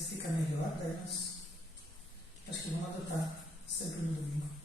vezes fica melhor, daí nós acho que vamos adotar sempre no domingo.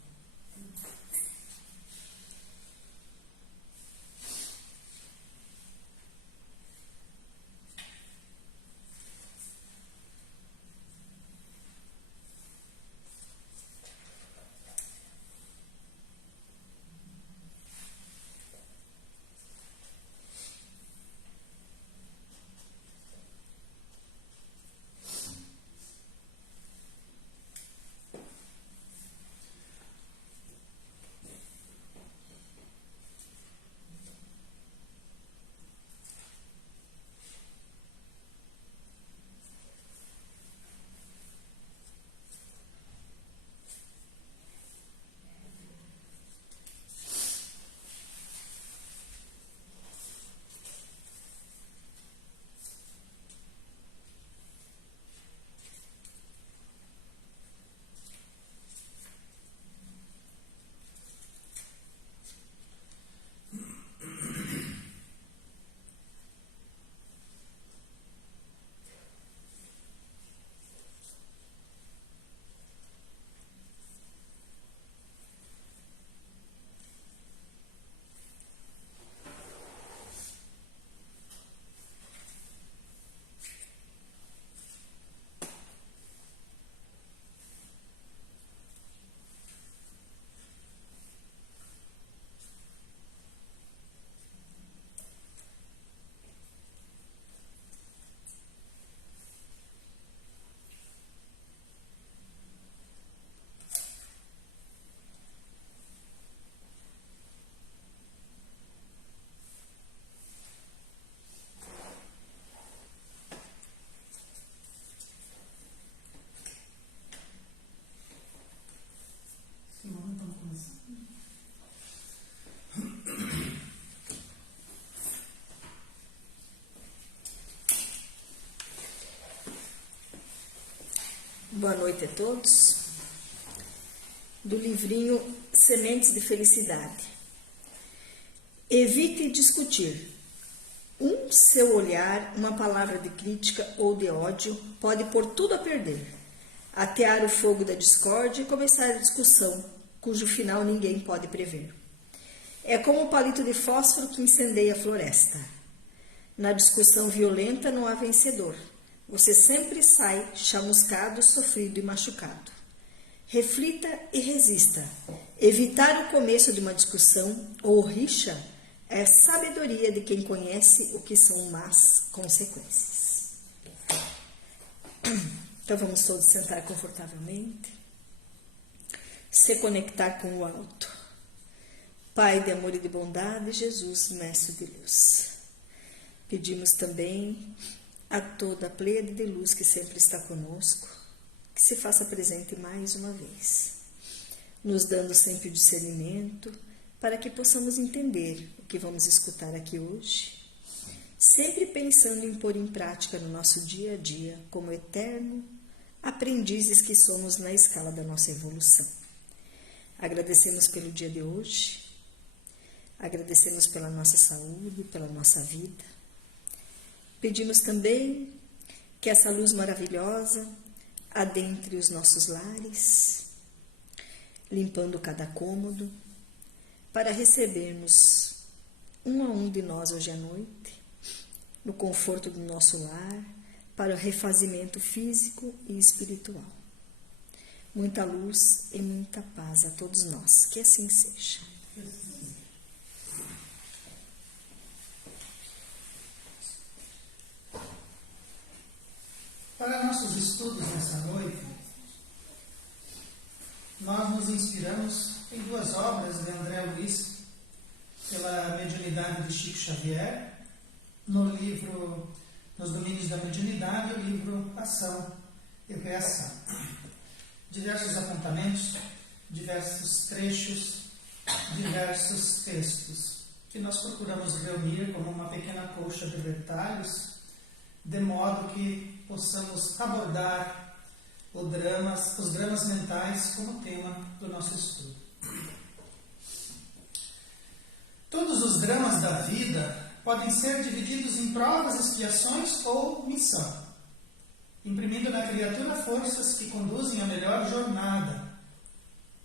Boa noite a todos. Do livrinho Sementes de Felicidade. Evite discutir. Seu olhar, uma palavra de crítica ou de ódio pode pôr tudo a perder, atear o fogo da discórdia e começar a discussão, cujo final ninguém pode prever. É como o palito de fósforo que incendeia a floresta. Na discussão violenta não há vencedor. Você sempre sai chamuscado, sofrido e machucado. Reflita e resista. Evitar o começo de uma discussão ou rixa é sabedoria de quem conhece o que são más consequências. Então vamos todos sentar confortavelmente. Se conectar com o alto. Pai de amor e de bondade, Jesus, Mestre de luz. Pedimos também a toda a pleiade de luz que sempre está conosco, que se faça presente mais uma vez, nos dando sempre o discernimento para que possamos entender o que vamos escutar aqui hoje, sempre pensando em pôr em prática no nosso dia a dia como eterno aprendizes que somos na escala da nossa evolução. Agradecemos pelo dia de hoje, agradecemos pela nossa saúde, pela nossa vida. Pedimos também que essa luz maravilhosa adentre os nossos lares, limpando cada cômodo, para recebermos um a um de nós hoje à noite, no conforto do nosso lar, para o refazimento físico e espiritual. Muita luz e muita paz a todos nós, que assim seja. Para nossos estudos nessa noite, nós nos inspiramos em duas obras de André Luiz, pela mediunidade de Chico Xavier, no livro Nos Domínios da Mediunidade, o livro Ação e Reação. Diversos apontamentos, diversos trechos, diversos textos, que nós procuramos reunir como uma pequena colcha de retalhos, de modo que possamos abordar os dramas mentais como tema do nosso estudo. Todos os dramas da vida podem ser divididos em provas, expiações ou missão. imprimindo na criatura forças que conduzem à melhor jornada.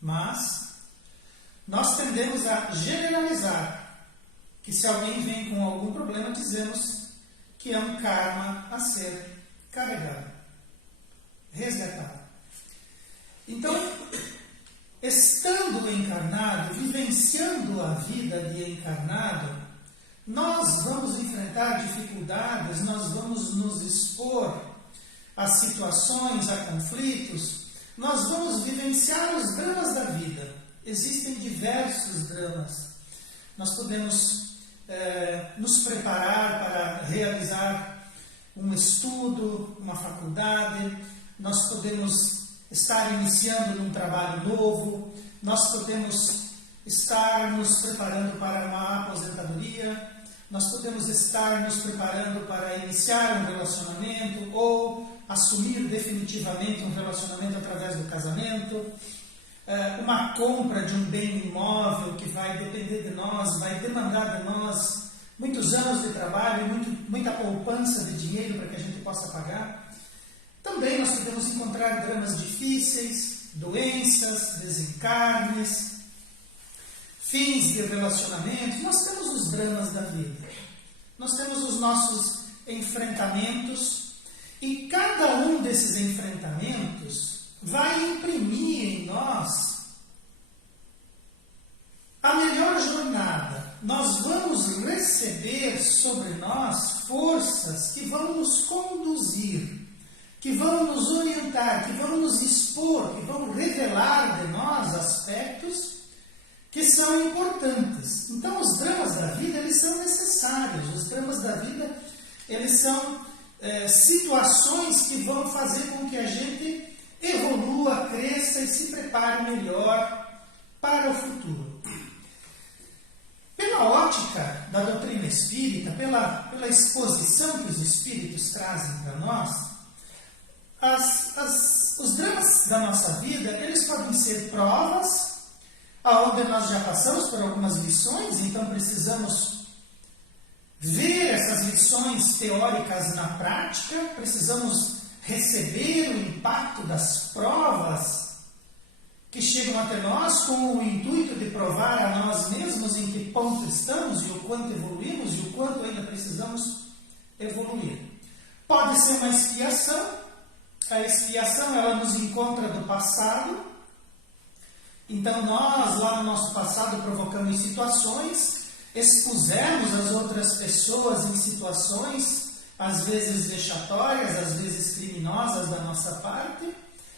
Mas nós tendemos a generalizar que se alguém vem com algum problema, dizemos que é um karma a ser carregado, resgatado. Então, estando encarnado, vivenciando a vida de encarnado, nós vamos enfrentar dificuldades, nós vamos nos expor a situações, a conflitos, nós vamos vivenciar os dramas da vida. Existem diversos dramas. Nós podemos nos preparar para realizar um estudo, uma faculdade, nós podemos estar iniciando um trabalho novo, nós podemos estar nos preparando para uma aposentadoria, nós podemos estar nos preparando para iniciar um relacionamento ou assumir definitivamente um relacionamento através do casamento, uma compra de um bem imóvel que vai depender de nós, vai demandar de nós muitos anos de trabalho e muita poupança de dinheiro para que a gente possa pagar. Também nós podemos encontrar dramas difíceis, doenças, desencarnes, fins de relacionamentos. Nós temos os dramas da vida. Nós temos os nossos enfrentamentos e cada um desses enfrentamentos vai imprimir em nós a melhor jornada. Nós vamos receber sobre nós forças que vão nos conduzir, que vão nos orientar, que vão nos expor, que vão revelar de nós aspectos que são importantes. Então, os dramas da vida, eles são necessários. Os dramas da vida, eles são situações que vão fazer com que a gente evolua, cresça e se prepare melhor para o futuro. Pela ótica da doutrina espírita, pela exposição que os espíritos trazem para nós, os dramas da nossa vida, eles podem ser provas, onde nós já passamos por algumas lições, então precisamos ver essas lições teóricas na prática, precisamos receber o impacto das provas que chegam até nós com o intuito de provar a nós mesmos em que ponto estamos e o quanto evoluímos e o quanto ainda precisamos evoluir. Pode ser uma expiação. A expiação, ela nos encontra do passado. Então nós, lá no nosso passado, provocamos situações, expusemos as outras pessoas em situações às vezes vexatórias, às vezes criminosas da nossa parte,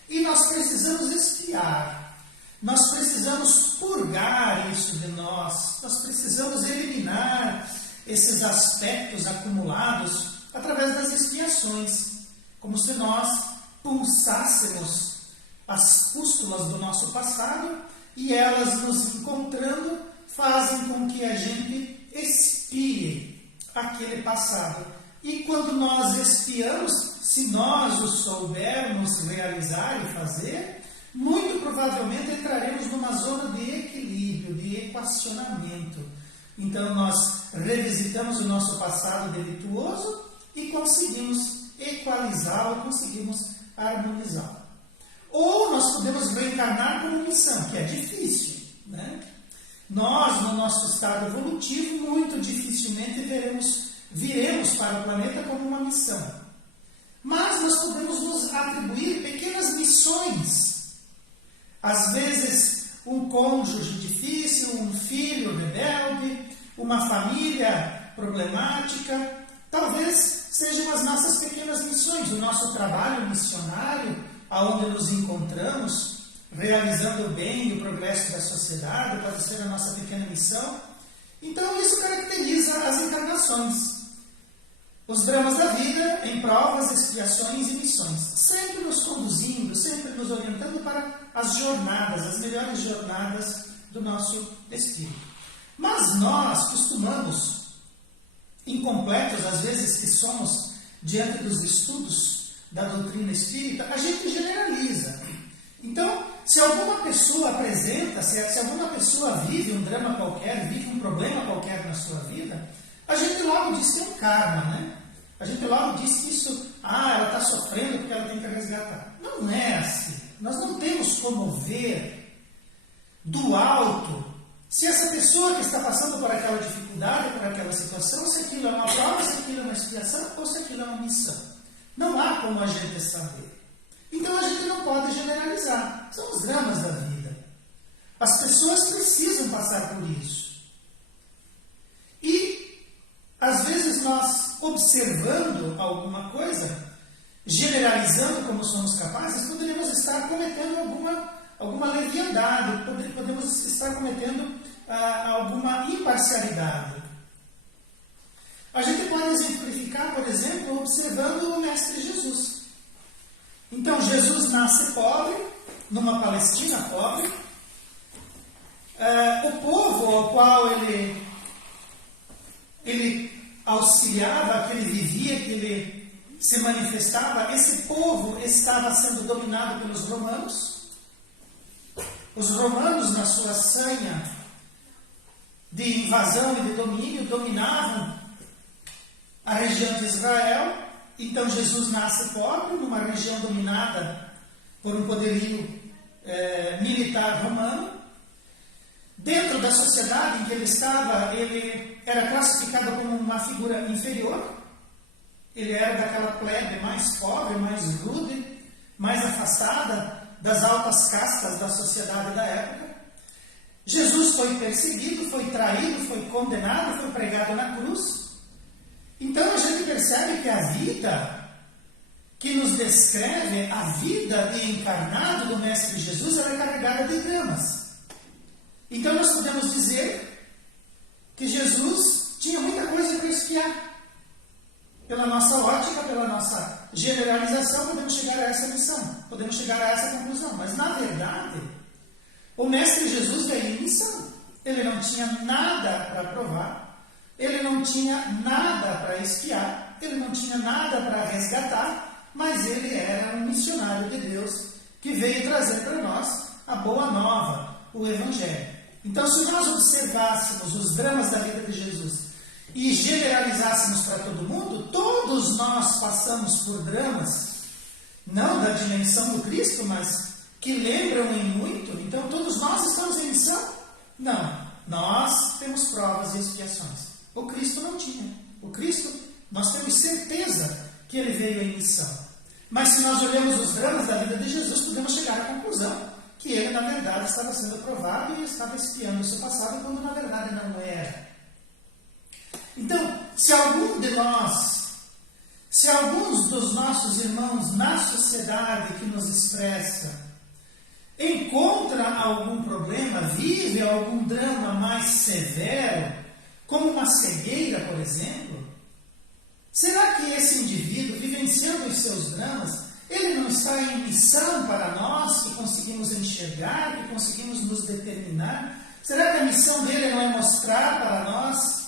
e nós precisamos expiar, nós precisamos purgar isso de nós, nós precisamos eliminar esses aspectos acumulados através das expiações, como se nós pulsássemos as pústulas do nosso passado e elas nos encontrando fazem com que a gente expie aquele passado. E quando nós expiamos, se nós o soubermos realizar e fazer, muito provavelmente entraremos numa zona de equilíbrio, de equacionamento. Então nós revisitamos o nosso passado delituoso e conseguimos equalizá-lo, conseguimos harmonizá-lo. Ou nós podemos reencarnar como missão, que é difícil, né? Nós, no nosso estado evolutivo, muito dificilmente viremos para o planeta como uma missão. Mas nós podemos nos atribuir pequenas missões. Às vezes, um cônjuge difícil, um filho rebelde, uma família problemática. Talvez sejam as nossas pequenas missões, o nosso trabalho missionário, aonde nos encontramos, realizando o bem e o progresso da sociedade, pode ser a nossa pequena missão. Então, isso caracteriza as encarnações. Os dramas da vida em provas, expiações e missões, sempre nos conduzindo, sempre nos orientando para as jornadas, as melhores jornadas do nosso espírito. Mas nós costumamos, incompletos às vezes que somos diante dos estudos da doutrina espírita, a gente generaliza. Então, se alguma pessoa apresenta, se alguma pessoa vive um drama qualquer, vive um problema qualquer na sua vida, a gente logo diz que é um karma, né? A gente logo diz que isso ela está sofrendo porque ela tem que resgatar. Não é assim. Nós não temos como ver do alto se essa pessoa que está passando por aquela dificuldade, por aquela situação, se aquilo é uma prova, se aquilo é uma expiação ou se aquilo é uma missão. Não há como a gente saber. Então a gente não pode generalizar. São os dramas da vida. As pessoas precisam passar por isso. E, às vezes, nós, observando alguma coisa, generalizando como somos capazes, poderíamos estar cometendo alguma leviandade, podemos estar cometendo alguma imparcialidade. A gente pode exemplificar, por exemplo, observando o Mestre Jesus. Então, Jesus nasce pobre, numa Palestina pobre. O povo ao qual ele auxiliava, que ele vivia, que ele se manifestava, esse povo estava sendo dominado pelos romanos. Os romanos, na sua sanha de invasão e de domínio, dominavam a região de Israel. Então Jesus nasce pobre, numa região dominada por um poderio militar romano. Dentro da sociedade em que ele estava, ele era classificado como uma figura inferior. Ele era daquela plebe mais pobre, mais rude, mais afastada das altas castas da sociedade da época. Jesus foi perseguido, foi traído, foi condenado, foi pregado na cruz. Então a gente percebe que a vida que nos descreve, a vida de encarnado do Mestre Jesus, ela é carregada de dramas. Então nós podemos dizer que Jesus tinha muita coisa para expiar. Pela nossa ótica, pela nossa generalização, podemos chegar a essa missão, podemos chegar a essa conclusão. Mas, na verdade, o Mestre Jesus veio em missão. Ele não tinha nada para provar, ele não tinha nada para expiar, ele não tinha nada para resgatar, mas ele era um missionário de Deus que veio trazer para nós a boa nova, o Evangelho. Então, se nós observássemos os dramas da vida de Jesus e generalizássemos para todo mundo, todos nós passamos por dramas, não da dimensão do Cristo, mas que lembram em muito. Então, todos nós estamos em missão? Não. Nós temos provas e expiações. O Cristo não tinha. O Cristo, nós temos certeza que ele veio em missão. Mas se nós olhamos os dramas da vida de Jesus, podemos chegar à conclusão que ele, na verdade, estava sendo provado e estava expiando o seu passado, quando, na verdade, não era. Então, se alguns dos nossos irmãos na sociedade que nos expressa encontra algum problema, vive algum drama mais severo, como uma cegueira, por exemplo, será que esse indivíduo, vivenciando os seus dramas, ele não está em missão para nós, que conseguimos enxergar, que conseguimos nos determinar? Será que a missão dele não é mostrar para nós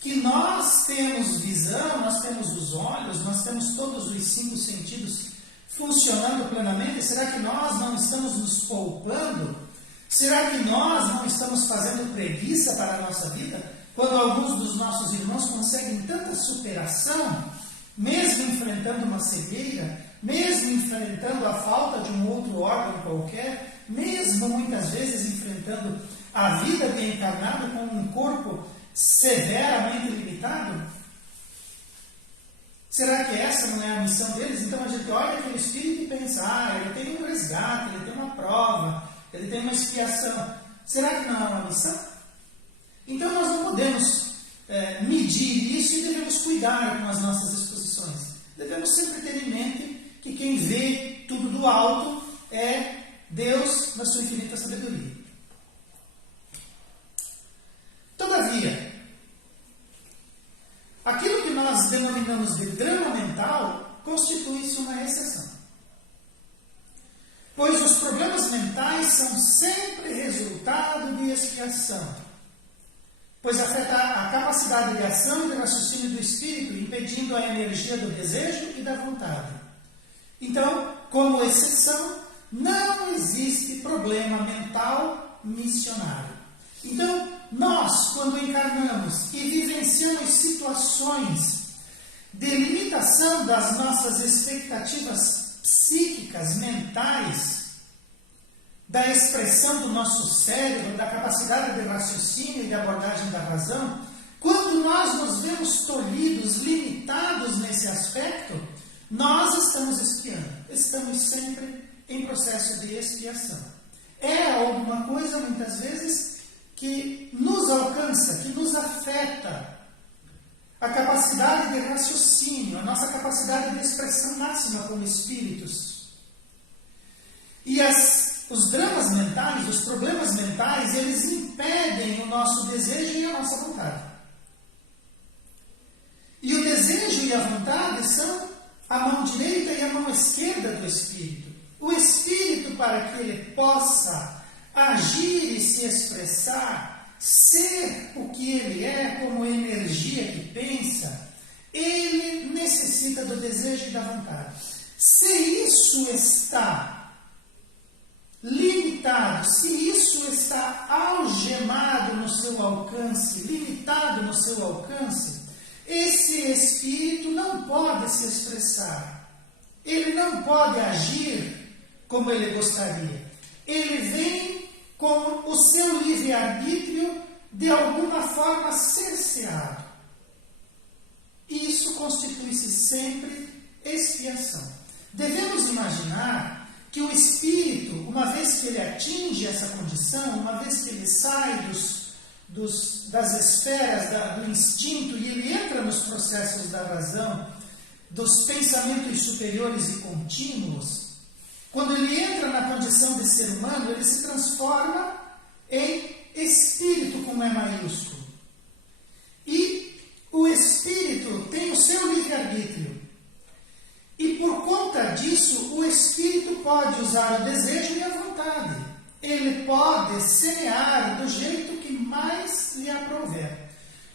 que nós temos visão, nós temos os olhos, nós temos todos os 5 sentidos funcionando plenamente? Será que nós não estamos nos poupando? Será que nós não estamos fazendo preguiça para a nossa vida? Quando alguns dos nossos irmãos conseguem tanta superação, mesmo enfrentando uma cegueira, mesmo enfrentando a falta de um outro órgão qualquer, mesmo muitas vezes enfrentando a vida de encarnado com um corpo severamente limitado? Será que essa não é a missão deles? Então a gente olha aquele espírito e pensa, ele tem um resgate, ele tem uma prova, ele tem uma expiação. Será que não é uma missão? Então nós não podemos medir isso e devemos cuidar com as nossas exposições. Devemos sempre ter em mente que quem vê tudo do alto é Deus na sua infinita sabedoria. Todavia, aquilo que nós denominamos de drama mental constitui-se uma exceção. Pois os problemas mentais são sempre resultado de expiação, pois afeta a capacidade de ação e de raciocínio do espírito, impedindo a energia do desejo e da vontade. Então, como exceção, não existe problema mental missionário. Então, nós, quando encarnamos e vivenciamos situações de limitação das nossas expectativas psíquicas, mentais, da expressão do nosso cérebro, da capacidade de raciocínio e de abordagem da razão, quando nós nos vemos tolhidos, limitados nesse aspecto, nós estamos expiando. Estamos sempre em processo de expiação. É alguma coisa, muitas vezes, que nos alcança, que nos afeta a capacidade de raciocínio, a nossa capacidade de expressão máxima como espíritos. E os dramas mentais, os problemas mentais, eles impedem o nosso desejo e a nossa vontade. E o desejo e a vontade são a mão direita e a mão esquerda do espírito. O espírito, para que ele possa agir e se expressar, ser o que ele é como energia que pensa, ele necessita do desejo e da vontade. Se isso está limitado, se isso está algemado no seu alcance, limitado no seu alcance, esse espírito não pode se expressar. Ele não pode agir como ele gostaria. Ele vem com o seu livre-arbítrio de alguma forma cerceado. E isso constitui-se sempre expiação. Devemos imaginar que o espírito, uma vez que ele atinge essa condição, uma vez que ele sai das esferas do instinto e ele entra nos processos da razão, dos pensamentos superiores e contínuos, quando ele entra na condição de ser humano, ele se transforma em espírito com E maiúsculo. E o espírito tem o seu livre-arbítrio. E por conta disso, o espírito pode usar o desejo e a vontade. Ele pode semear do jeito que mais lhe aprouver.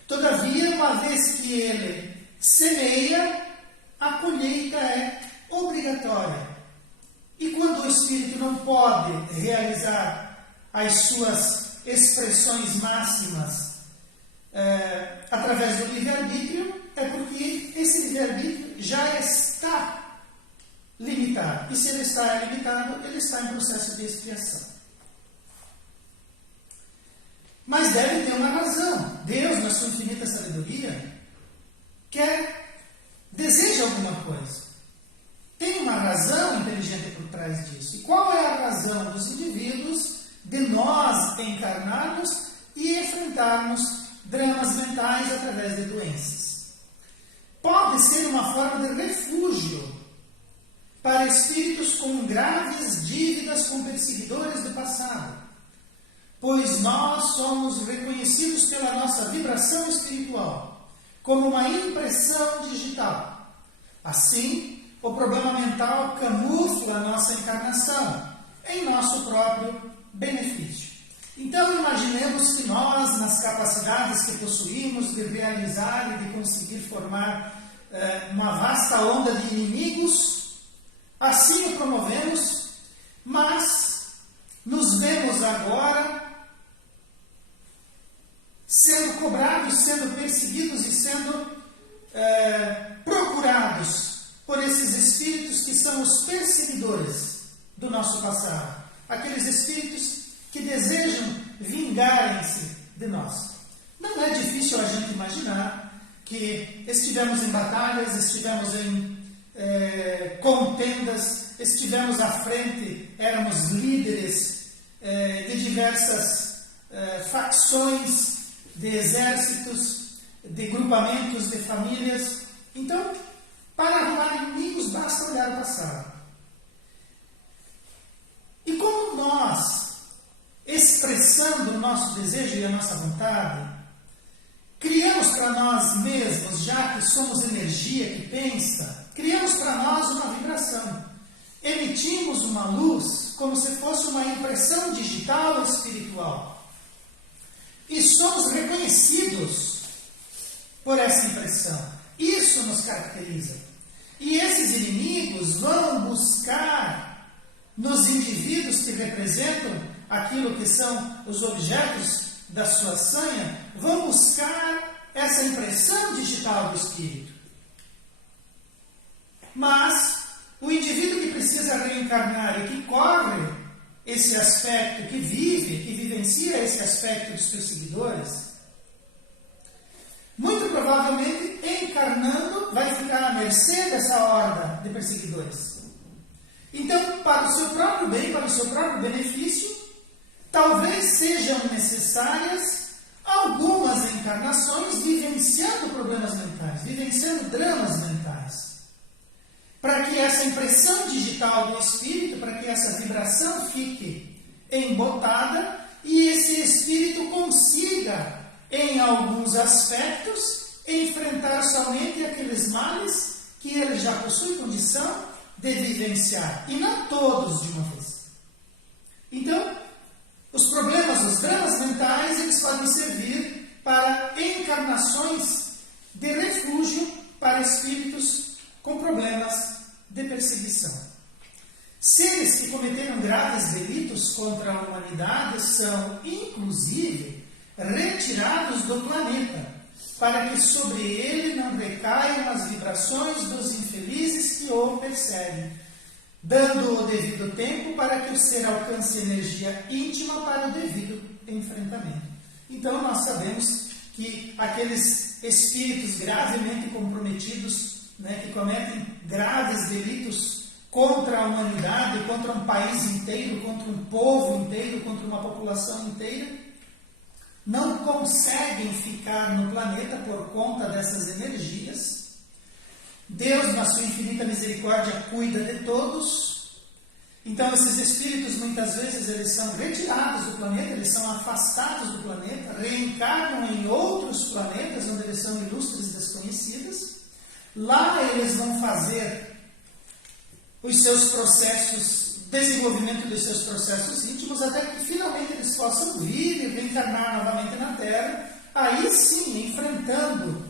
Todavia, uma vez que ele semeia, a colheita é obrigatória. E quando o espírito não pode realizar as suas expressões máximas através do livre-arbítrio, é porque esse livre-arbítrio já está limitado. E se ele está limitado, ele está em processo de expiação. Mas deve ter uma razão. Deus, na sua infinita sabedoria, deseja alguma coisa. Tem uma razão inteligente por trás disso. E qual é a razão dos indivíduos de nós encarnarmos e enfrentarmos dramas mentais através de doenças? Pode ser uma forma de refúgio para espíritos com graves dívidas com perseguidores do passado, pois nós somos reconhecidos pela nossa vibração espiritual como uma impressão digital. Assim, o problema mental camufla a nossa encarnação em nosso próprio benefício. Então, imaginemos que nós, nas capacidades que possuímos de realizar e de conseguir formar uma vasta onda de inimigos, assim o promovemos, mas nos vemos agora sendo cobrados, sendo perseguidos e sendo procurados por esses espíritos que são os perseguidores do nosso passado. Aqueles espíritos que desejam vingarem-se de nós. Não é difícil a gente imaginar que estivemos em batalhas, estivemos em contendas, estivemos à frente, éramos líderes de diversas facções, de exércitos, de grupamentos, de famílias. Então, para arrumar inimigos, basta olhar o passado. E como nós, expressando o nosso desejo e a nossa vontade, criamos para nós mesmos, já que somos energia que pensa, criamos para nós uma vibração. Emitimos uma luz como se fosse uma impressão digital espiritual. E somos reconhecidos por essa impressão. Isso nos caracteriza. E esses inimigos vão buscar nos indivíduos que representam aquilo que são os objetos da sua sanha, vão buscar essa impressão digital do espírito. Mas o indivíduo que precisa reencarnar e que corre esse aspecto, que vivencia esse aspecto dos perseguidores, muito provavelmente, encarnando, vai ficar à mercê dessa horda de perseguidores. Então, para o seu próprio bem, para o seu próprio benefício, talvez sejam necessárias algumas encarnações vivenciando problemas mentais, vivenciando dramas mentais, para que essa impressão digital do espírito, para que essa vibração fique embotada e esse espírito consiga, em alguns aspectos, enfrentar somente aqueles males que ele já possui condição de vivenciar, e não todos de uma vez. Então, os problemas, os dramas mentais, eles podem servir para encarnações de refúgio para espíritos com problemas de perseguição. Seres que cometeram graves delitos contra a humanidade são, inclusive, retirados do planeta, para que sobre ele não recaiam as vibrações dos infelizes que o perseguem, dando o devido tempo para que o ser alcance energia íntima para o devido enfrentamento. Então, nós sabemos que aqueles espíritos gravemente comprometidos, que cometem graves delitos contra a humanidade, contra um país inteiro, contra um povo inteiro, contra uma população inteira, não conseguem ficar no planeta por conta dessas energias. Deus, na sua infinita misericórdia, cuida de todos. Então, esses espíritos, muitas vezes, eles são retirados do planeta, eles são afastados do planeta, reencarnam em outros planetas, onde eles são ilustres desconhecidos. Lá eles vão fazer os seus processos, desenvolvimento dos seus processos íntimos, até que finalmente eles possam vir e reencarnar novamente na Terra, aí sim, enfrentando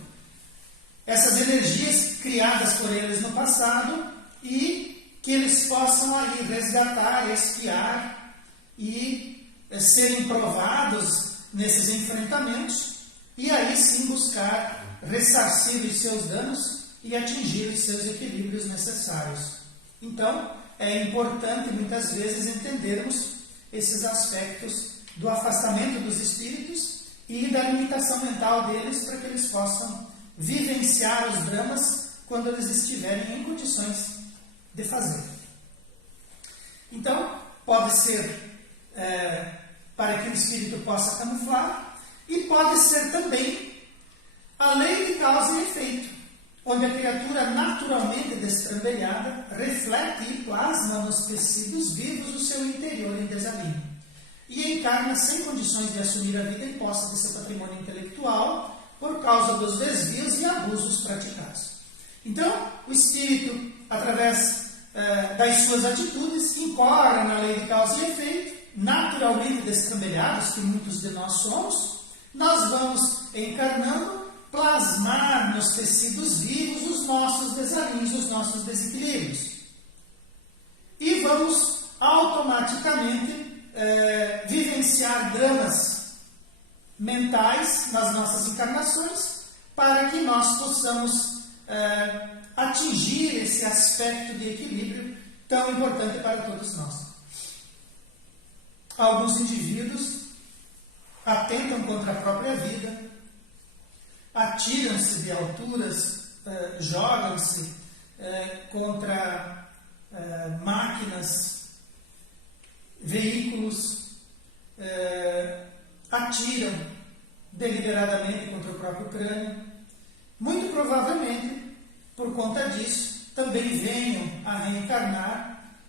essas energias criadas por eles no passado, e que eles possam aí resgatar, expiar e serem provados nesses enfrentamentos, e aí sim buscar ressarcir os seus danos e atingir os seus equilíbrios necessários. Então, é importante muitas vezes entendermos esses aspectos do afastamento dos espíritos e da limitação mental deles, para que eles possam vivenciar os dramas quando eles estiverem em condições de fazer. Então, pode ser para que o espírito possa camuflar, e pode ser também a lei de causa e efeito, onde a criatura naturalmente destrambelhada reflete e plasma nos tecidos vivos o seu interior em desalinho, e encarna sem condições de assumir a vida em posse de seu patrimônio intelectual por causa dos desvios e abusos praticados. Então, o espírito, através das suas atitudes, incorre na lei de causa e efeito, naturalmente destrambelhados, que muitos de nós somos. Nós vamos encarnando, plasmar nos tecidos vivos os nossos desalinhos, os nossos desequilíbrios. E vamos automaticamente vivenciar dramas mentais nas nossas encarnações, para que nós possamos atingir esse aspecto de equilíbrio tão importante para todos nós. Alguns indivíduos atentam contra a própria vida, atiram-se de alturas, jogam-se contra máquinas, veículos, atiram deliberadamente contra o próprio crânio. Muito provavelmente, por conta disso, também venham a reencarnar,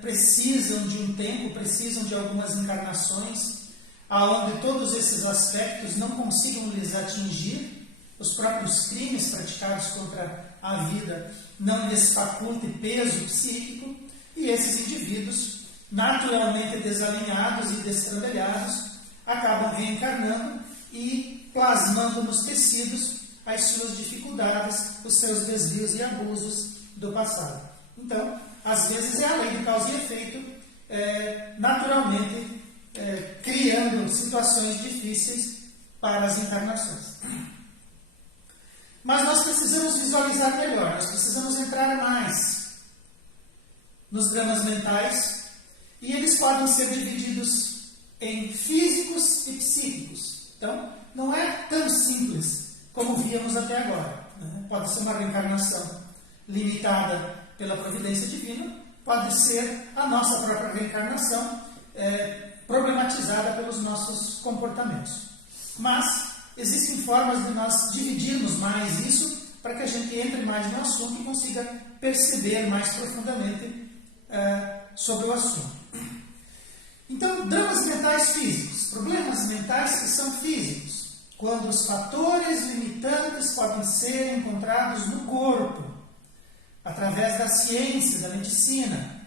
precisam de um tempo, precisam de algumas encarnações, aonde todos esses aspectos não consigam lhes atingir, os próprios crimes praticados contra a vida não lhes faculte peso psíquico, e esses indivíduos, naturalmente desalinhados e destrambelhados, acabam reencarnando e plasmando nos tecidos as suas dificuldades, os seus desvios e abusos do passado. Então, às vezes é a lei de causa e efeito, naturalmente criando situações difíceis para as encarnações. Mas nós precisamos visualizar melhor, nós precisamos entrar mais nos dramas mentais, e eles podem ser divididos em físicos e psíquicos. Então, não é tão simples como víamos até agora, né? Pode ser uma reencarnação limitada pela providência divina, pode ser a nossa própria reencarnação problematizada pelos nossos comportamentos. Mas existem formas de nós dividirmos mais isso para que a gente entre mais no assunto e consiga perceber mais profundamente sobre o assunto. Então, dramas mentais físicos, problemas mentais que são físicos, quando os fatores limitantes podem ser encontrados no corpo, através da ciência, da medicina.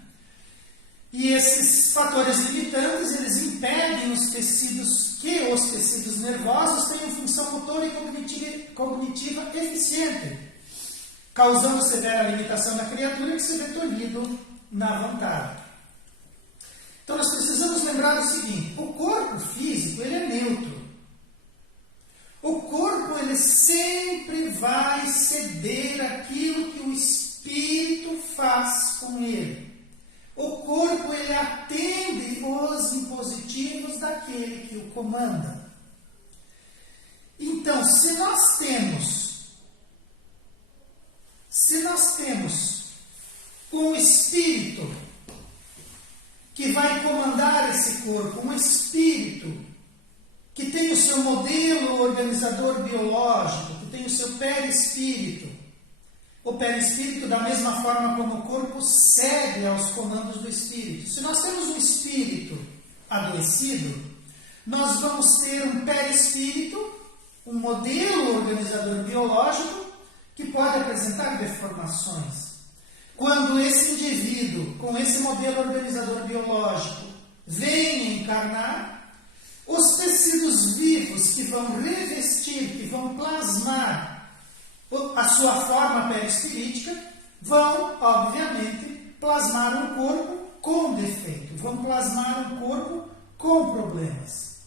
E esses fatores limitantes, eles impedem os tecidos nervosos tenham função motora e cognitiva eficiente, causando severa limitação na criatura que se vê tolhido na vontade. Então nós precisamos lembrar o seguinte: o corpo físico, ele é neutro. O corpo, ele sempre vai ceder aquilo que o espírito faz com ele. O corpo, ele atende os impositivos daquele que o comanda. Então, se nós temos um espírito que vai comandar esse corpo, um espírito que tem o seu modelo organizador biológico, que tem o seu perispírito, o perispírito, da mesma forma como o corpo, cede aos comandos do espírito. Se nós temos um espírito adoecido, nós vamos ter um perispírito, um modelo organizador biológico, que pode apresentar deformações. Quando esse indivíduo, com esse modelo organizador biológico, vem encarnar, os tecidos vivos que vão revestir, que vão plasmar a sua forma perispirítica, vão, obviamente, plasmar um corpo com defeito, vão plasmar um corpo com problemas.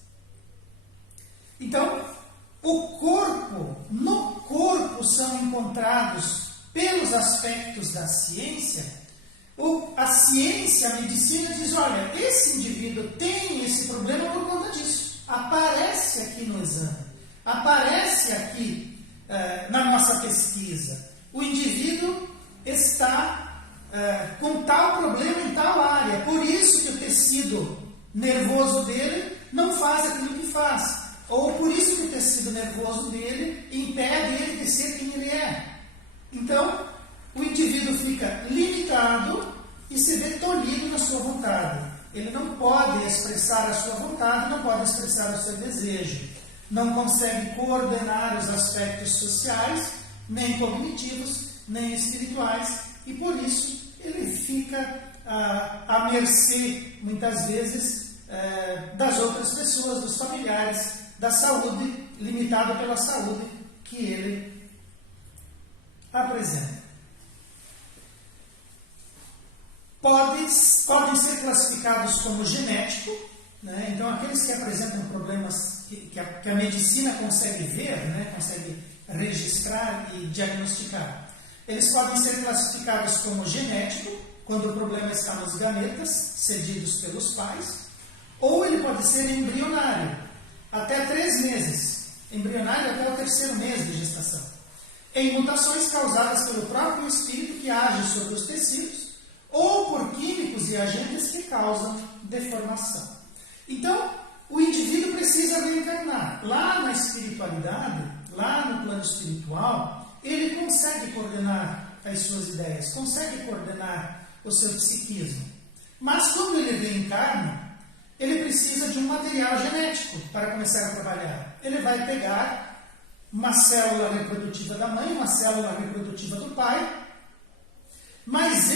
Então, no corpo são encontrados, pelos aspectos da ciência, a ciência, a medicina diz: olha, esse indivíduo tem esse problema por conta disso. Aparece aqui no exame, aparece aqui na nossa pesquisa. O indivíduo está com tal problema em tal área, por isso que o tecido nervoso dele não faz aquilo que faz, ou por isso que o tecido nervoso dele impede ele de ser quem ele é. Então, o indivíduo fica limitado e se vê tolhido na sua vontade. Ele não pode expressar a sua vontade, não pode expressar o seu desejo. Não consegue coordenar os aspectos sociais, nem cognitivos, nem espirituais, e por isso ele fica à mercê, muitas vezes, das outras pessoas, dos familiares, da saúde, limitado pela saúde que ele apresenta. Podem ser classificados como genético, né? Então aqueles que apresentam problemas que a medicina consegue ver, né? Consegue registrar e diagnosticar, eles podem ser classificados como genético, quando o problema está nos gametas, cedidos pelos pais, ou ele pode ser embrionário, até 3 meses, embrionário até o 3º mês de gestação, em mutações causadas pelo próprio espírito que age sobre os tecidos, ou por químicos e agentes que causam deformação. Então, o indivíduo precisa reencarnar. Lá na espiritualidade, lá no plano espiritual, ele consegue coordenar as suas ideias, consegue coordenar o seu psiquismo. Mas quando ele reencarna, ele precisa de um material genético para começar a trabalhar. Ele vai pegar uma célula reprodutiva da mãe, uma célula reprodutiva do pai, mas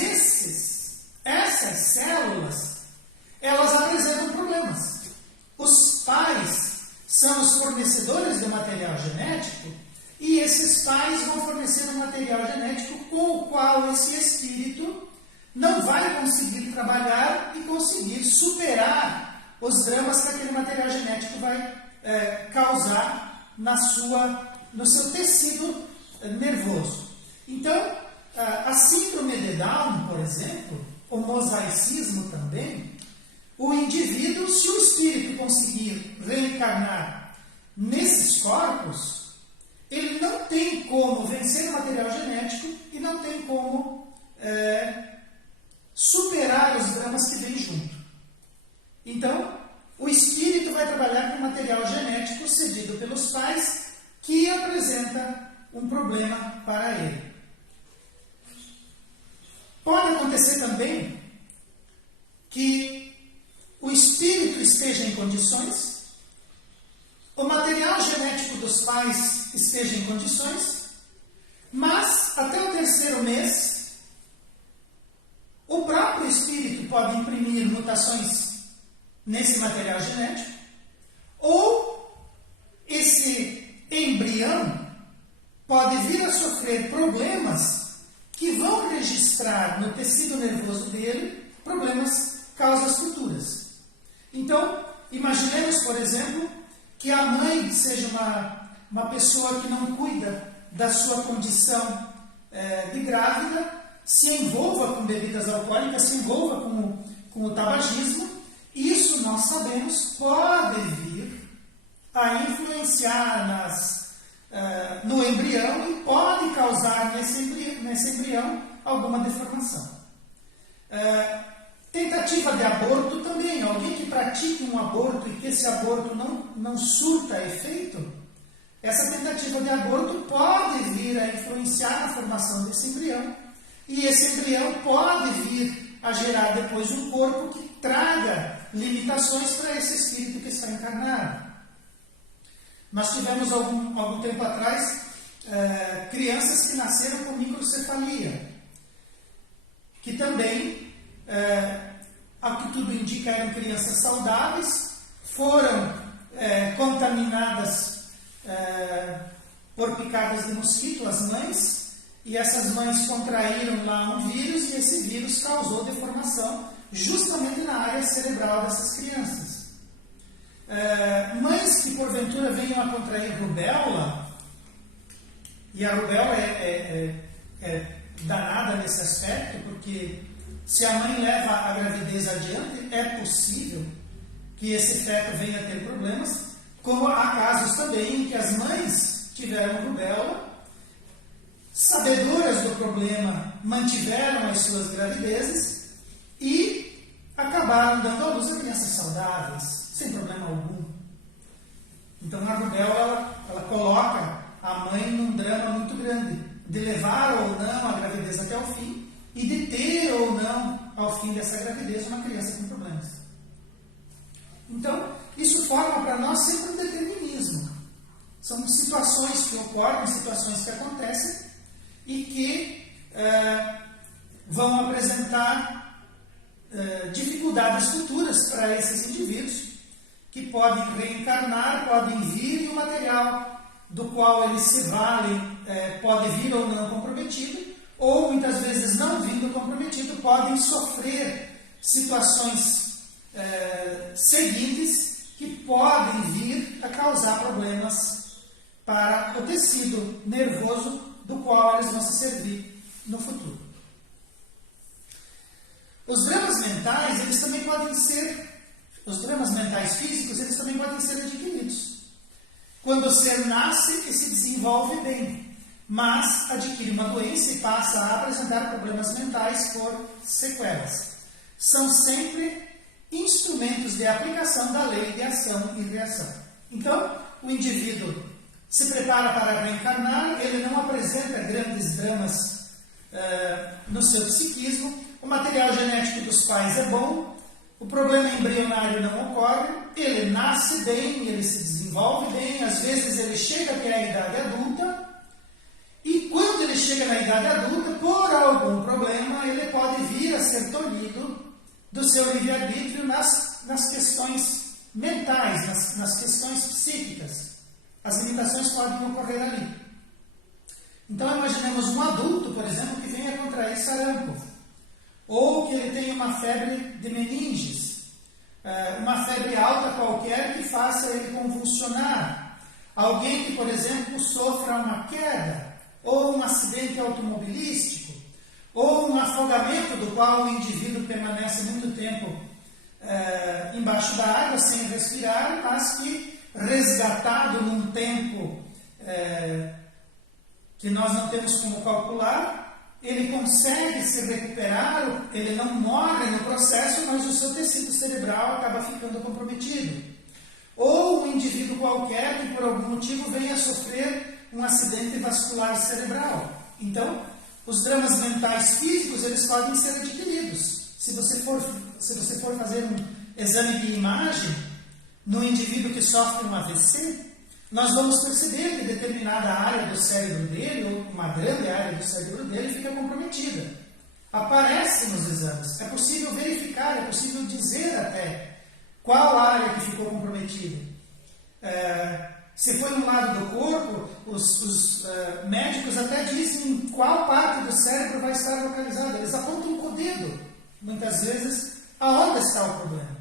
essas células, elas apresentam problemas. Os pais são os fornecedores de material genético, e esses pais vão fornecer um material genético com o qual esse espírito não vai conseguir trabalhar e conseguir superar os dramas que aquele material genético vai causar no seu tecido nervoso. Então, a síndrome de Down, por exemplo, o mosaicismo também, o indivíduo, se o espírito conseguir reencarnar nesses corpos, ele não tem como vencer o material genético e não tem como superar os dramas que vêm junto. Então, o espírito vai trabalhar com material genético cedido pelos pais que apresenta um problema para ele. Pode acontecer também que o espírito esteja em condições, o material genético dos pais esteja em condições, mas até o terceiro mês, o próprio espírito pode imprimir mutações nesse material genético, ou esse embrião pode vir a sofrer problemas que vão registrar no tecido nervoso dele problemas, causas futuras. Então, imaginemos, por exemplo, que a mãe seja uma pessoa que não cuida da sua condição de grávida, se envolva com bebidas alcoólicas, se envolva com o tabagismo. Isso, nós sabemos, pode vir a influenciar no embrião e pode causar nesse embrião alguma deformação. Tentativa de aborto também. Alguém que pratique um aborto e que esse aborto não surta efeito, essa tentativa de aborto pode vir a influenciar na formação desse embrião. E esse embrião pode vir a gerar depois um corpo que traga limitações para esse espírito que está encarnado. Nós tivemos algum tempo atrás crianças que nasceram com microcefalia, que também, ao que tudo indica, eram crianças saudáveis, foram contaminadas por picadas de mosquito, as mães, e essas mães contraíram lá um vírus, e esse vírus causou deformação justamente na área cerebral dessas crianças. Mães que porventura venham a contrair rubéola, e a rubéola é danada nesse aspecto, porque se a mãe leva a gravidez adiante, é possível que esse feto venha a ter problemas, como há casos também em que as mães tiveram rubéola, sabedoras do problema, mantiveram as suas gravidezes e acabaram dando à luz a crianças saudáveis, sem problema algum. Então, a rubéola, ela coloca a mãe num drama muito grande, de levar ou não a gravidez até o fim e de ter ou não, ao fim dessa gravidez, uma criança com problemas. Então, isso forma para nós sempre um determinismo. São situações que ocorrem, situações que acontecem e que vão apresentar dificuldades futuras para esses indivíduos, que podem reencarnar, podem vir, e o material do qual eles se valem pode vir ou não comprometido, ou muitas vezes não vindo comprometido, podem sofrer situações seguintes que podem vir a causar problemas para o tecido nervoso do qual eles vão se servir no futuro. Os dramas mentais, eles também podem ser, os dramas mentais físicos, eles também podem ser adquiridos. Quando o ser nasce e se desenvolve bem, mas adquire uma doença e passa a apresentar problemas mentais por sequelas. São sempre instrumentos de aplicação da lei de ação e reação. Então, o indivíduo se prepara para reencarnar, ele não apresenta grandes dramas no seu psiquismo, o material genético dos pais é bom, o problema embrionário não ocorre, ele nasce bem, ele se desenvolve bem, às vezes ele chega até a idade adulta, e quando ele chega na idade adulta, por algum problema, ele pode vir a ser tolhido do seu livre-arbítrio nas questões mentais, nas questões psíquicas. As limitações podem ocorrer ali. Então, imaginemos um adulto, por exemplo, que venha contrair sarampo, ou que ele tenha uma febre de meninges, uma febre alta qualquer que faça ele convulsionar. Alguém que, por exemplo, sofra uma queda ou um acidente automobilístico, ou um afogamento do qual o indivíduo permanece muito tempo embaixo da água sem respirar, mas que resgatado num tempo que nós não temos como calcular, ele consegue se recuperar, ele não morre no processo, mas o seu tecido cerebral acaba ficando comprometido. Ou um indivíduo qualquer que por algum motivo venha a sofrer um acidente vascular cerebral. Então, os dramas mentais físicos, eles podem ser adquiridos. Se você for fazer um exame de imagem no indivíduo que sofre um AVC, nós vamos perceber que determinada área do cérebro dele, ou uma grande área do cérebro dele, fica comprometida. Aparece nos exames. É possível verificar, é possível dizer até qual área que ficou comprometida. Se foi um lado do corpo, os médicos até dizem em qual parte do cérebro vai estar localizada. Eles apontam com o dedo, muitas vezes, aonde está o problema.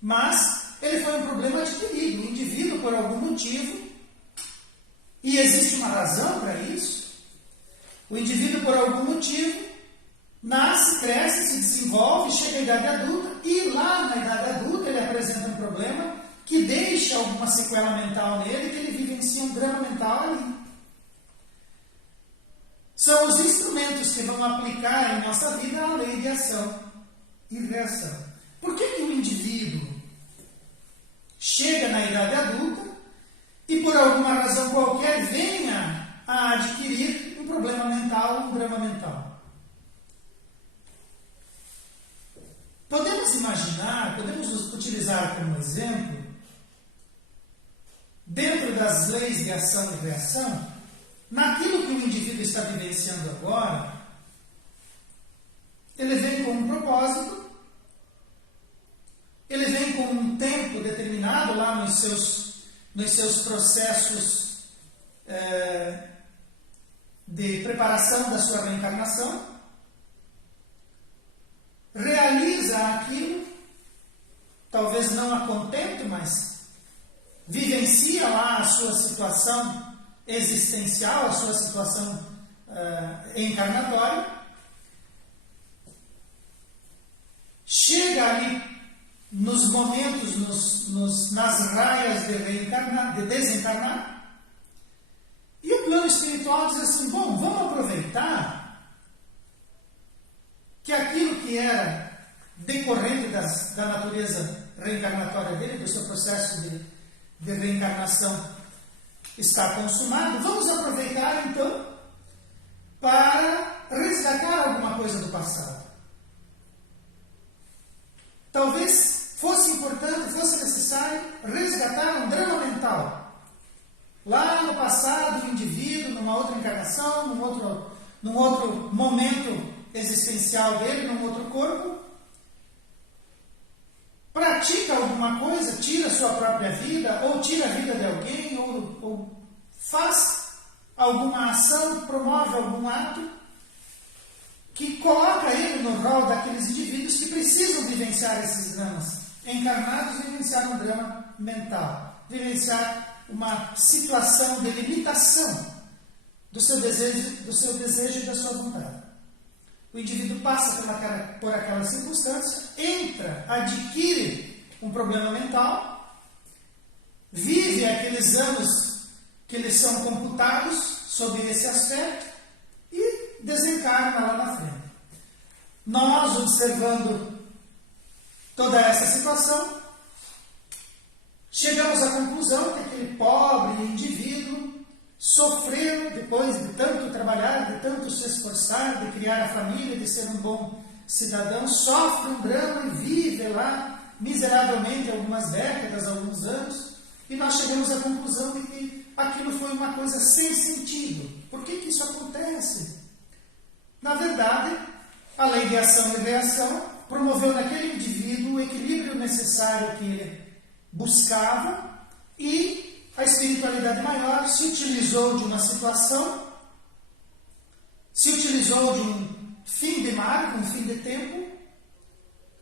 Mas ele foi um problema adquirido. O indivíduo, por algum motivo, e existe uma razão para isso, o indivíduo, por algum motivo, nasce, cresce, se desenvolve, chega à idade adulta, e lá na idade adulta ele apresenta um problema que deixa alguma sequela mental nele, que ele vivencia um drama mental ali. São os instrumentos que vão aplicar em nossa vida a lei de ação e reação. Por que o indivíduo chega na idade adulta e por alguma razão qualquer venha a adquirir um problema mental, um drama mental? Podemos imaginar, podemos utilizar como exemplo, dentro das leis de ação e reação, naquilo que o indivíduo está vivenciando agora, ele vem com um propósito, ele vem com um tempo determinado lá nos seus processos de preparação da sua reencarnação, realiza aquilo, talvez não a contento, mas vivencia lá a sua situação existencial, a sua situação encarnatória, chega ali nos momentos, nas raias de desencarnar, e o plano espiritual diz assim: bom, vamos aproveitar que aquilo que era decorrente da natureza reencarnatória dele, do seu processo de reencarnação está consumado, vamos aproveitar então para resgatar alguma coisa do passado. Talvez fosse importante, fosse necessário resgatar um drama mental. Lá no passado, o indivíduo, numa outra encarnação, num outro momento existencial dele, num outro corpo, pratica alguma coisa, tira a sua própria vida, ou tira a vida de alguém, ou faz alguma ação, promove algum ato que coloca ele no rol daqueles indivíduos que precisam vivenciar esses dramas. Encarnados, vivenciar um drama mental, vivenciar uma situação de limitação do seu desejo e da sua vontade. O indivíduo passa por aquela circunstância, entra, adquire um problema mental, vive aqueles anos que lhe são computados sobre esse aspecto e desencarna lá na frente. Nós, observando toda essa situação, chegamos à conclusão que aquele pobre indivíduo sofreu, depois de tanto trabalhar, de tanto se esforçar, de criar a família, de ser um bom cidadão, sofre um drama e vive lá miseravelmente algumas décadas, alguns anos, e nós chegamos à conclusão de que aquilo foi uma coisa sem sentido. Por que isso acontece? Na verdade, a lei de ação e reação promoveu naquele indivíduo o equilíbrio necessário que ele buscava, e a espiritualidade maior se utilizou de uma situação, se utilizou de um fim de marco, um fim de tempo,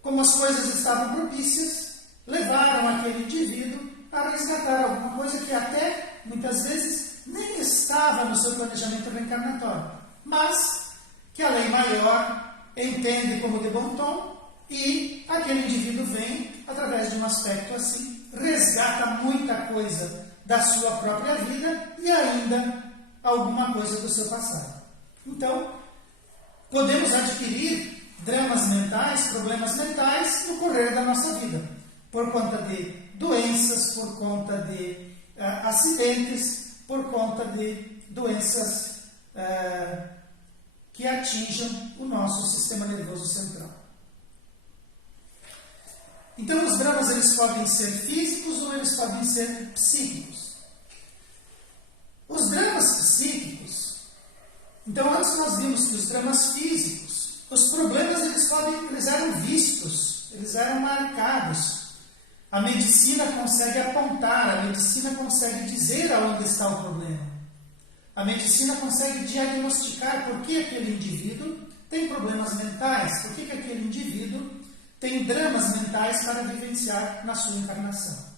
como as coisas estavam propícias, levaram aquele indivíduo a resgatar alguma coisa que até, muitas vezes, nem estava no seu planejamento reencarnatório, mas que a lei maior entende como de bom tom e aquele indivíduo vem, através de um aspecto assim, resgata muita coisa da sua própria vida e ainda alguma coisa do seu passado. Então, podemos adquirir dramas mentais, problemas mentais no correr da nossa vida, por conta de doenças, por conta de acidentes, por conta de doenças que atinjam o nosso sistema nervoso central. Então, os dramas eles podem ser físicos ou eles podem ser psíquicos. Os dramas psíquicos, então antes nós vimos que os dramas físicos, os problemas eles eram vistos, eles eram marcados. A medicina consegue apontar, a medicina consegue dizer aonde está o problema. A medicina consegue diagnosticar por que aquele indivíduo tem problemas mentais, por que aquele indivíduo tem dramas mentais para vivenciar na sua encarnação.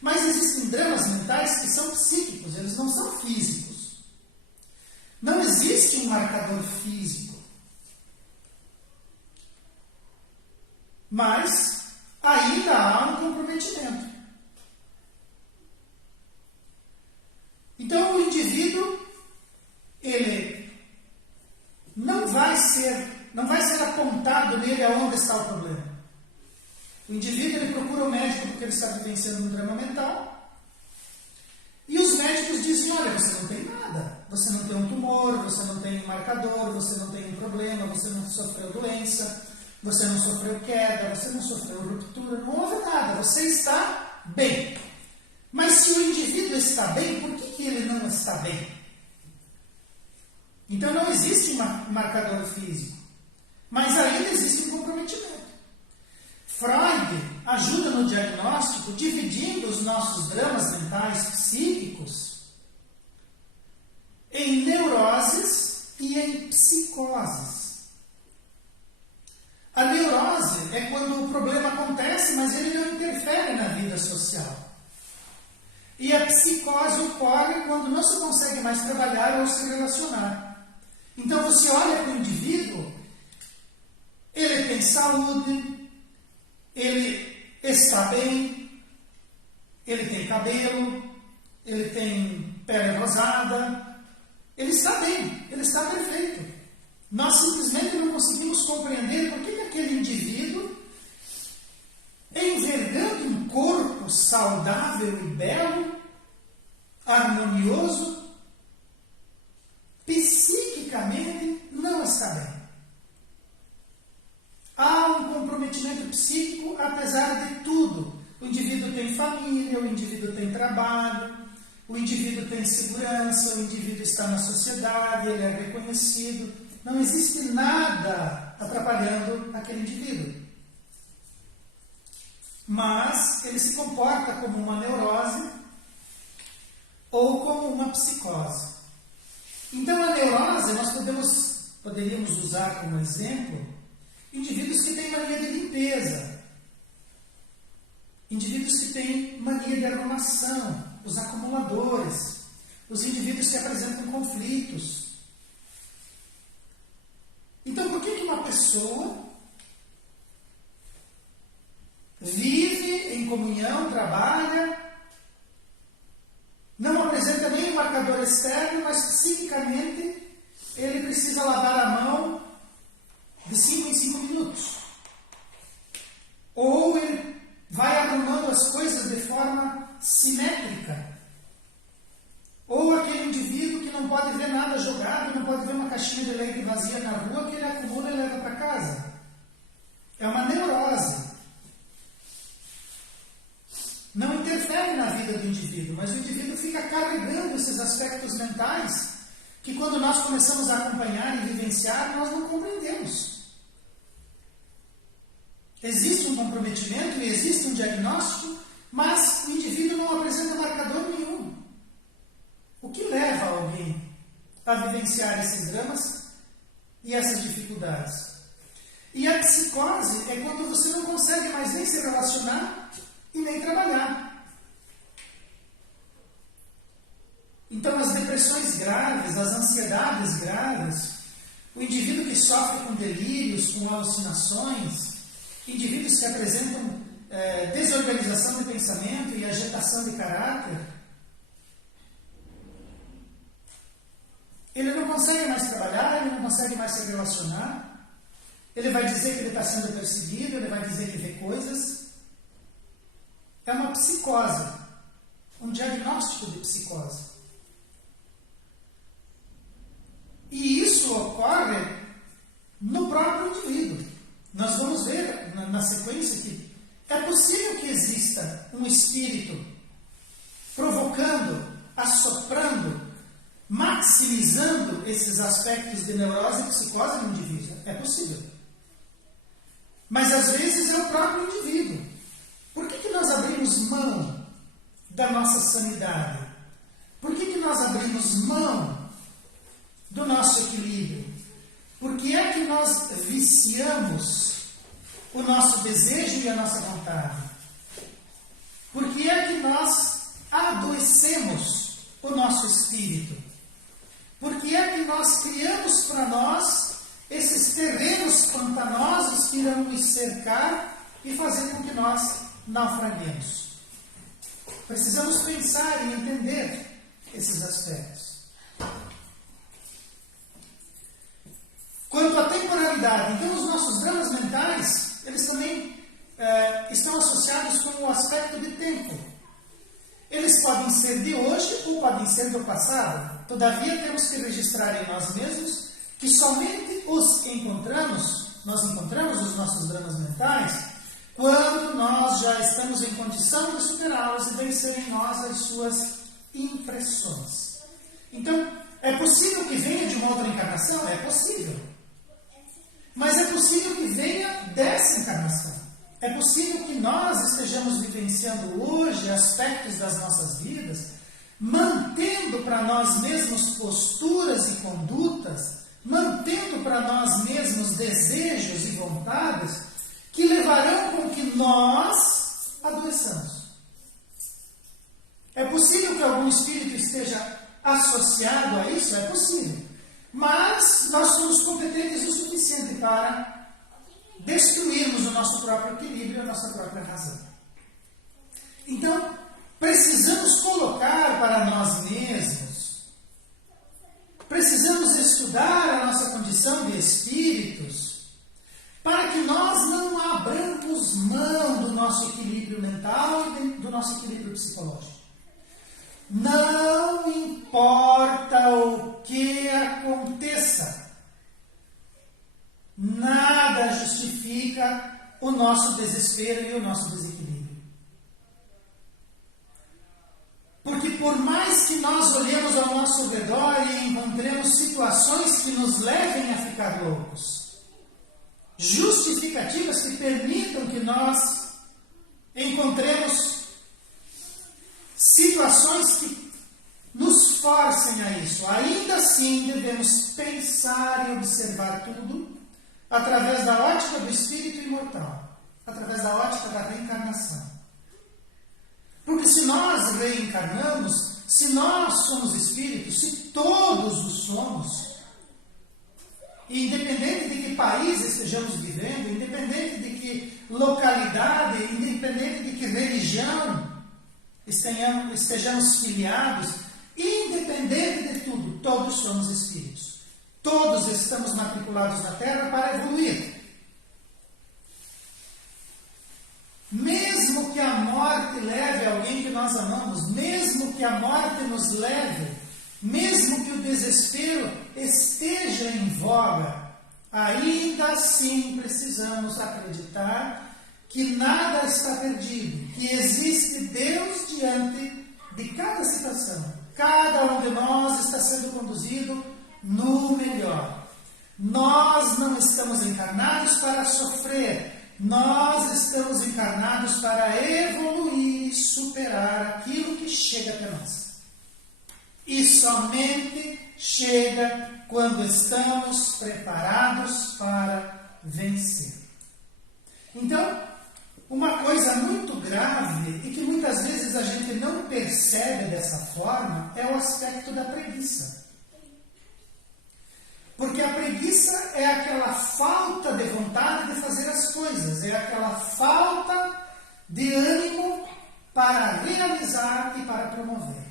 Mas existem dramas mentais que são psíquicos, eles não são físicos. Não existe um marcador físico. Mas ainda há um comprometimento. Então o indivíduo, ele não vai ser apontado nele aonde está o problema. O indivíduo ele procura o médico porque ele está vivenciando um drama mental. E os médicos dizem, olha, você não tem nada. Você não tem um tumor, você não tem um marcador, você não tem um problema, você não sofreu doença, você não sofreu queda, você não sofreu ruptura, não houve nada, você está bem. Mas se o indivíduo está bem, por que ele não está bem? Então não existe um marcador físico, mas ainda existe um comprometimento. Freud ajuda no diagnóstico dividindo os nossos dramas mentais psíquicos em neuroses e em psicoses. A neurose é quando o problema acontece, mas ele não interfere na vida social. E a psicose ocorre quando não se consegue mais trabalhar ou se relacionar. Então você olha para o indivíduo, ele tem saúde, ele está bem, ele tem cabelo, ele tem pele rosada, ele está bem, ele está perfeito. Nós simplesmente não conseguimos compreender por que aquele indivíduo, envergando um corpo saudável e belo, harmonioso, psiquicamente não está bem. Há um comprometimento psíquico apesar de tudo. O indivíduo tem família, o indivíduo tem trabalho, o indivíduo tem segurança, o indivíduo está na sociedade, ele é reconhecido. Não existe nada atrapalhando aquele indivíduo. Mas ele se comporta como uma neurose ou como uma psicose. Então a neurose nós poderíamos usar como exemplo indivíduos que têm mania de limpeza, indivíduos que têm mania de arrumação, os acumuladores, os indivíduos que apresentam conflitos. Então, por que uma pessoa vive em comunhão, trabalha, não apresenta nem um marcador externo, mas psiquicamente ele precisa lavar a mão de 5 em 5 minutos? Ou ele vai arrumando as coisas de forma simétrica? Ou aquele indivíduo que não pode ver nada jogado, não pode ver uma caixinha de leite vazia na rua, que ele acumula e leva para casa. É uma neurose. Não interfere na vida do indivíduo, mas o indivíduo fica carregando esses aspectos mentais que quando nós começamos a acompanhar e vivenciar, nós não compreendemos. Existe um comprometimento e existe um diagnóstico, mas o indivíduo não apresenta marcador nenhum. O que leva alguém a vivenciar esses dramas e essas dificuldades? E a psicose é quando você não consegue mais nem se relacionar e nem trabalhar. Então as depressões ansiedades graves, o indivíduo que sofre com delírios, com alucinações, indivíduos que apresentam desorganização de pensamento e agitação de caráter, ele não consegue mais trabalhar, ele não consegue mais se relacionar, ele vai dizer que ele está sendo perseguido, ele vai dizer que vê coisas. É uma psicose, um diagnóstico de psicose. E isso ocorre no próprio indivíduo. Nós vamos ver na sequência que é possível que exista um espírito provocando, assoprando, maximizando esses aspectos de neurose e psicose no indivíduo. É possível. Mas às vezes é o próprio indivíduo. Por que nós abrimos mão da nossa sanidade? Por que nós abrimos mão do nosso equilíbrio? Por que é que nós viciamos o nosso desejo e a nossa vontade? Por que é que nós adoecemos o nosso espírito? Por que é que nós criamos para nós esses terrenos pantanosos que irão nos cercar e fazer com que nós naufraguemos? Precisamos pensar e entender esses aspectos. Quanto à temporalidade, então os nossos dramas mentais, eles também estão associados com o aspecto de tempo. Eles podem ser de hoje ou podem ser do passado. Todavia, temos que registrar em nós mesmos que somente nós encontramos os nossos dramas mentais quando nós já estamos em condição de superá-los e vencer em nós as suas impressões. Então, é possível que venha de uma outra encarnação? É possível. Mas é possível que venha dessa encarnação. É possível que nós estejamos vivenciando hoje aspectos das nossas vidas, mantendo para nós mesmos posturas e condutas, mantendo para nós mesmos desejos e vontades que levarão com que nós adoeçamos. É possível que algum espírito esteja associado a isso? É possível. Mas nós somos competentes o suficiente para destruirmos o nosso próprio equilíbrio e a nossa própria razão. Então, precisamos colocar para nós mesmos, precisamos estudar a nossa condição de espíritos, para que nós não abramos mão do nosso equilíbrio mental e do nosso equilíbrio psicológico. Não importa o que aconteça, nada justifica o nosso desespero e o nosso desequilíbrio. Porque por mais que nós olhemos ao nosso redor e encontremos situações que nos levem a ficar loucos, justificativas que permitam que nós encontremos situações que nos forcem a isso, ainda assim devemos pensar e observar tudo através da ótica do espírito imortal, através da ótica da reencarnação. Porque se nós reencarnamos, se nós somos espíritos, se todos o somos, e independente de que país estejamos vivendo, independente de que localidade, independente de que religião estejamos filiados, independente de tudo, todos somos espíritos. Todos estamos matriculados na Terra para evoluir. Mesmo que a morte leve alguém que nós amamos, mesmo que a morte nos leve, mesmo que o desespero esteja em voga, ainda assim precisamos acreditar que nada está perdido, que existe Deus diante de cada situação. Cada um de nós está sendo conduzido no melhor. Nós não estamos encarnados para sofrer, nós estamos encarnados para evoluir e superar aquilo que chega até nós. E somente chega quando estamos preparados para vencer. Então, uma coisa muito grave e que muitas vezes a gente não percebe dessa forma é o aspecto da preguiça. Porque a preguiça é aquela falta de vontade de fazer as coisas, é aquela falta de ânimo para realizar e para promover.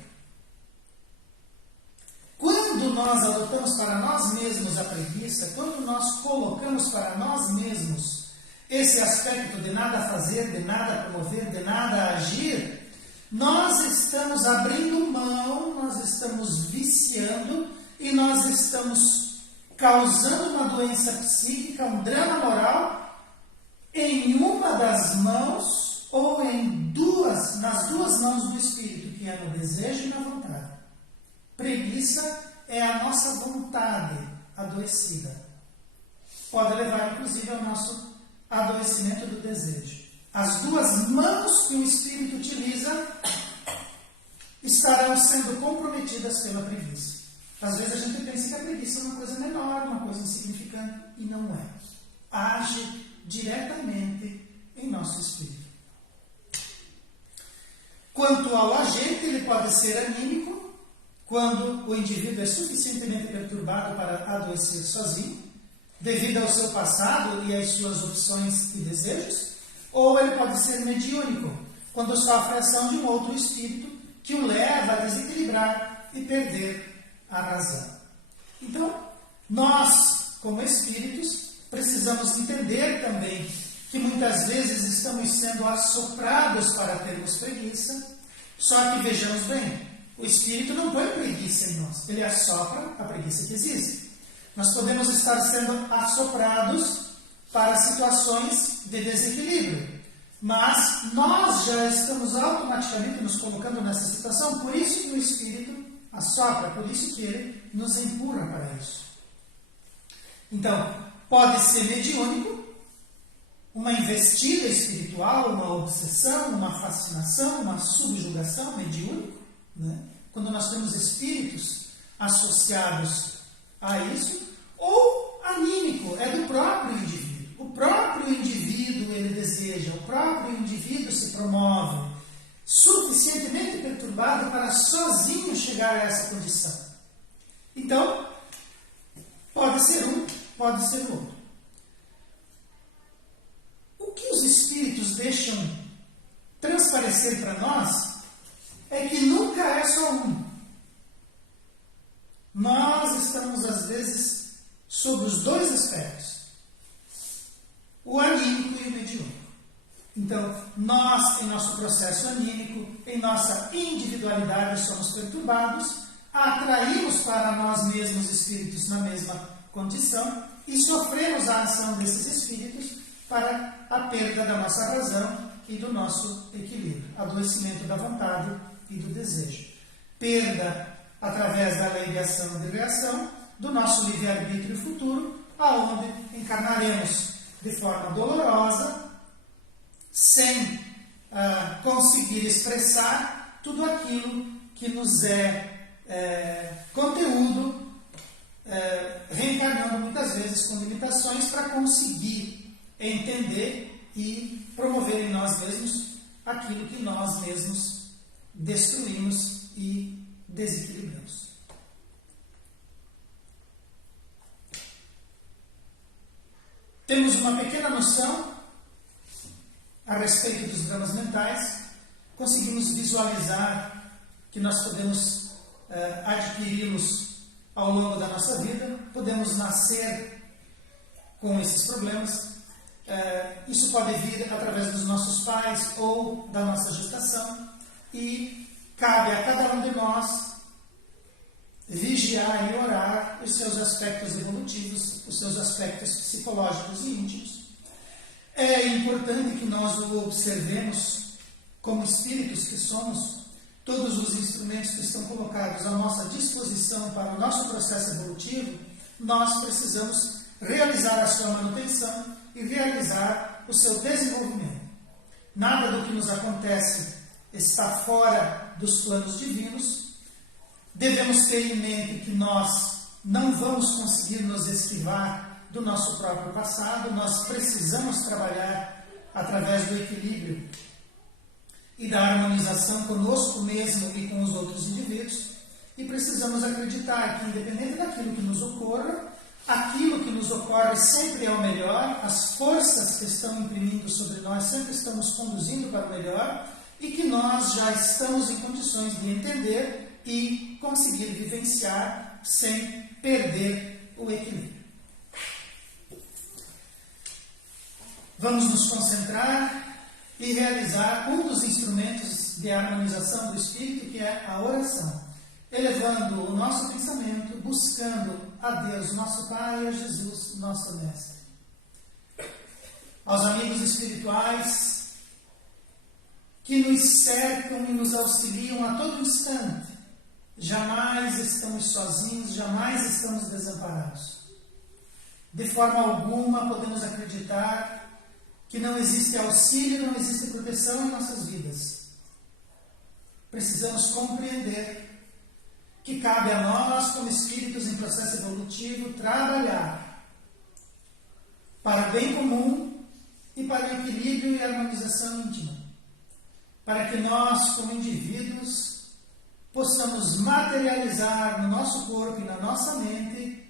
Quando nós adotamos para nós mesmos a preguiça, quando nós colocamos para nós mesmos esse aspecto de nada fazer, de nada promover, de nada agir, nós estamos abrindo mão, nós estamos viciando e nós estamos causando uma doença psíquica, um drama moral em uma das mãos ou nas duas mãos do espírito, que é no desejo e na vontade. Preguiça é a nossa vontade adoecida. Pode levar, inclusive, ao nosso adoecimento do desejo. As duas mãos que o espírito utiliza estarão sendo comprometidas pela preguiça. Às vezes a gente pensa que a preguiça é uma coisa menor, uma coisa insignificante, e não é. Age diretamente em nosso espírito. Quanto ao agente, ele pode ser anímico, quando o indivíduo é suficientemente perturbado para adoecer sozinho, devido ao seu passado e às suas opções e desejos, ou ele pode ser mediúnico, quando sofre a ação de um outro espírito que o leva a desequilibrar e perder a razão. Então, nós, como espíritos, precisamos entender também que muitas vezes estamos sendo assoprados para termos preguiça, só que vejamos bem, o espírito não põe preguiça em nós, ele assopra a preguiça que existe. Nós podemos estar sendo assoprados para situações de desequilíbrio, mas nós já estamos automaticamente nos colocando nessa situação, por isso que o espírito assopra, por isso que ele nos empurra para isso. Então, pode ser mediúnico, uma investida espiritual, uma obsessão, uma fascinação, uma subjugação mediúnico, né? Quando nós temos espíritos associados a isso, ou anímico, é do próprio indivíduo. O próprio indivíduo ele deseja, o próprio indivíduo se promove, suficientemente perturbado para sozinho chegar a essa condição. Então, pode ser um, pode ser outro. O que os espíritos deixam transparecer para nós é que nunca é só um. Nós estamos, às vezes, sobre os dois aspectos, o anímico e o mediúnico. Então, nós, em nosso processo anímico, em nossa individualidade, somos perturbados, atraímos para nós mesmos espíritos na mesma condição e sofremos a ação desses espíritos para a perda da nossa razão e do nosso equilíbrio, adoecimento da vontade e do desejo. Perda, através da lei de ação e de reação, do nosso livre-arbítrio futuro, aonde encarnaremos de forma dolorosa, sem conseguir expressar tudo aquilo que nos é conteúdo, reencarnando muitas vezes com limitações para conseguir entender e promover em nós mesmos aquilo que nós mesmos destruímos e desequilibramos. Temos uma pequena noção a respeito dos dramas mentais, conseguimos visualizar que nós podemos adquiri-los ao longo da nossa vida, podemos nascer com esses problemas. Isso pode vir através dos nossos pais ou da nossa gestação e cabe a cada um de nós vigiar e orar os seus aspectos evolutivos, os seus aspectos psicológicos e íntimos. É importante que nós o observemos como espíritos que somos, todos os instrumentos que estão colocados à nossa disposição para o nosso processo evolutivo, nós precisamos realizar a sua manutenção e realizar o seu desenvolvimento. Nada do que nos acontece está fora dos planos divinos. Devemos ter em mente que nós não vamos conseguir nos esquivar do nosso próprio passado, nós precisamos trabalhar através do equilíbrio e da harmonização conosco mesmo e com os outros indivíduos, e precisamos acreditar que, independente daquilo que nos ocorra, aquilo que nos ocorre sempre é o melhor, as forças que estão imprimindo sobre nós sempre estão nos conduzindo para o melhor e que nós já estamos em condições de entender e conseguir vivenciar sem perder o equilíbrio. Vamos nos concentrar e realizar um dos instrumentos de harmonização do Espírito, que é a oração, elevando o nosso pensamento, buscando a Deus, nosso Pai, e a Jesus, nosso Mestre. Aos amigos espirituais que nos cercam e nos auxiliam a todo instante, jamais estamos sozinhos, jamais estamos desamparados. De forma alguma podemos acreditar que não existe auxílio, não existe proteção em nossas vidas. Precisamos compreender que cabe a nós, como espíritos em processo evolutivo, trabalhar para o bem comum e para o equilíbrio e harmonização íntima, para que nós, como indivíduos, possamos materializar no nosso corpo e na nossa mente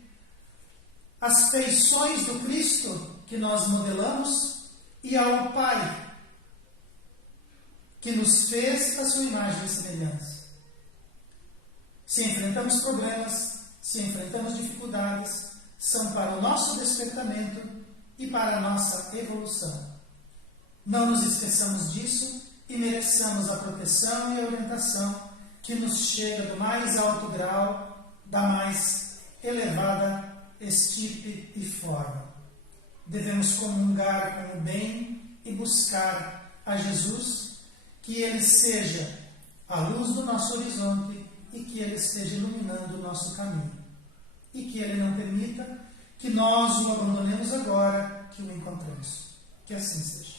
as feições do Cristo que nós modelamos e ao Pai que nos fez a sua imagem e semelhança. Se enfrentamos problemas, se enfrentamos dificuldades, são para o nosso despertamento e para a nossa evolução. Não nos esqueçamos disso e mereçamos a proteção e a orientação que nos chega do mais alto grau, da mais elevada estirpe e forma. Devemos comungar com o bem e buscar a Jesus, que Ele seja a luz do nosso horizonte e que Ele esteja iluminando o nosso caminho. E que Ele não permita que nós o abandonemos agora que o encontramos. Que assim seja.